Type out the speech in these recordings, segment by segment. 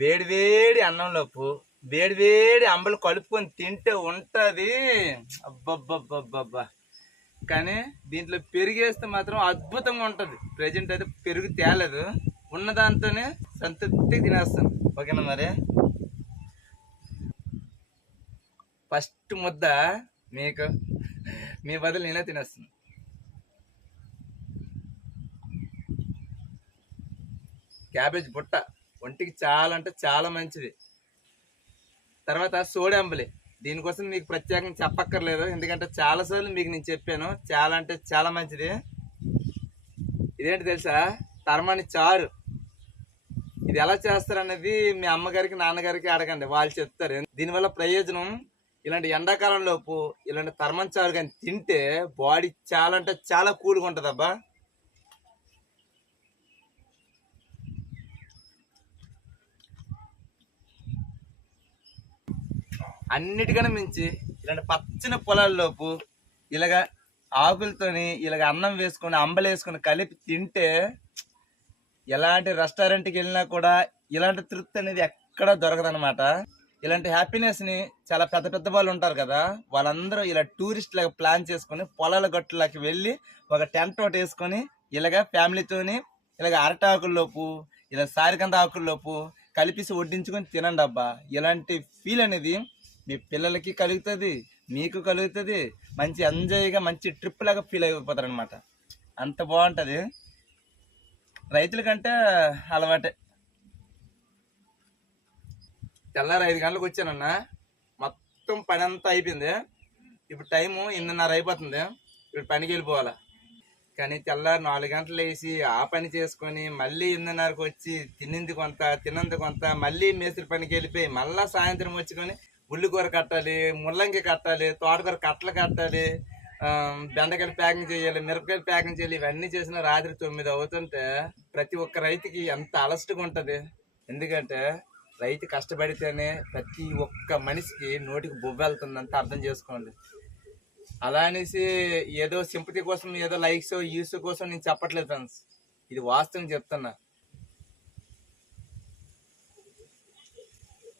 వేడి వేడి అన్నంలోపు వేడి వేడి అంబలు కలుపుకొని తింటే ఉంటుంది. అబ్బబ్బబ్బబ్బబ్బా! కానీ దీంట్లో పెరిగేస్తే మాత్రం అద్భుతంగా ఉంటుంది. ప్రజెంట్ అయితే పెరుగు తేలేదు, ఉన్న దాంతోనే సంతృప్తిగా తినేస్తాను. ఓకేనా? మరి ఫస్ట్ ముద్ద మీకు, మీ బదులు నేనే తినేస్తాను. క్యాబేజ్ బుట్ట ఒంటికి చాలా అంటే చాలా మంచిది. తర్వాత సోడి అంబలి, దీనికోసం మీకు ప్రత్యేకంగా చెప్పక్కర్లేదు, ఎందుకంటే చాలాసార్లు మీకు నేను చెప్పాను. చాలా అంటే చాలా మంచిది. ఇదేంటి తెలుసా? తర్మాని చారు. ఇది ఎలా చేస్తారనేది మీ అమ్మగారికి నాన్నగారికి అడగండి, వాళ్ళు చెప్తారు. దీనివల్ల ప్రయోజనం, ఇలాంటి ఎండాకాలంలోపు ఇలాంటి తర్మన్ చారు కానీ తింటే బాడీ చాలా అంటే చాలా కూల్గా ఉంటుంది అబ్బా. అన్నిటికన్నా మించి ఇలాంటి పచ్చని పొలాల్లోపు ఇలాగ ఆకులతోని ఇలాగ అన్నం వేసుకొని అంబలు వేసుకొని కలిపి తింటే ఎలాంటి రెస్టారెంట్కి వెళ్ళినా కూడా ఇలాంటి తృప్తి అనేది ఎక్కడా దొరకదనమాట. ఇలాంటి హ్యాపీనెస్ని చాలా పెద్ద పెద్ద వాళ్ళు ఉంటారు కదా, వాళ్ళందరూ ఇలా టూరిస్ట్ లాగా ప్లాన్ చేసుకొని పొలాల గట్టులకి వెళ్ళి ఒక టెంట్ ఒకటి వేసుకొని ఇలాగ ఫ్యామిలీతోని ఇలాగ అరటాకుల్లోపు ఇలా సారికంద ఆకుల్లోపు కలిపేసి వడ్డించుకొని తినండి అబ్బా. ఇలాంటి ఫీల్ అనేది మీ పిల్లలకి కలుగుతుంది, మీకు కలుగుతుంది. మంచి ఎంజాయ్గా మంచి ట్రిప్ లాగా ఫీల్ అయిపోతారు అనమాట. అంత బాగుంటుంది. రైతుల కంటే అలవాటే. తెల్లారి 5 గంటలకు వచ్చానన్నా, మొత్తం పని అంతా అయిపోయింది. ఇప్పుడు టైము 8:30 అయిపోతుంది. ఇప్పుడు పనికి వెళ్ళిపోవాలా. కానీ తెల్లారి 4 గంటలు వేసి ఆ పని చేసుకొని మళ్ళీ 8:30కు వచ్చి తిన్నందుకు కొంత మళ్ళీ మేస్త్రి పనికి వెళ్ళిపోయి మళ్ళీ సాయంత్రం వచ్చుకొని ఉల్లికూర కట్టాలి, ముల్లంగి కట్టాలి, తోటకూర కట్టలు కట్టాలి, బెండకాయలు ప్యాకింగ్ చేయాలి, మిరపకాయలు ప్యాకింగ్ చేయాలి. ఇవన్నీ చేసిన రాత్రి 9 అవుతుంటే ప్రతి ఒక్క రైతుకి ఎంత అలసటగా ఉంటుంది. ఎందుకంటే రైతు కష్టపడితేనే ప్రతి ఒక్క మనిషికి నోటికి బొవ్వ వెళ్తుందంత అర్థం చేసుకోండి. అలా అనేసి ఏదో సింపతి కోసం, ఏదో లైక్స్ వ్యూస్ కోసం నేను చెప్పట్లేదు ఫ్రెండ్స్, ఇది వాస్తవం చెప్తున్నా.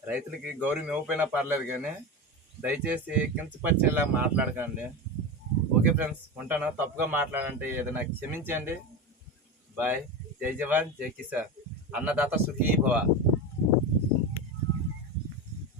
రైతులకి గౌరవం ఇవ్వకపోయినా పర్లేదు, కానీ దయచేసి కించపరిచేలా మాట్లాడకండి. ఓకే ఫ్రెండ్స్, ఉంటాను. తప్పుగా మాట్లాడంటే ఏదైనా క్షమించండి. బాయ్. జై జవాన్ జై కిసాన్. అన్నదాత సుఖీ భవ.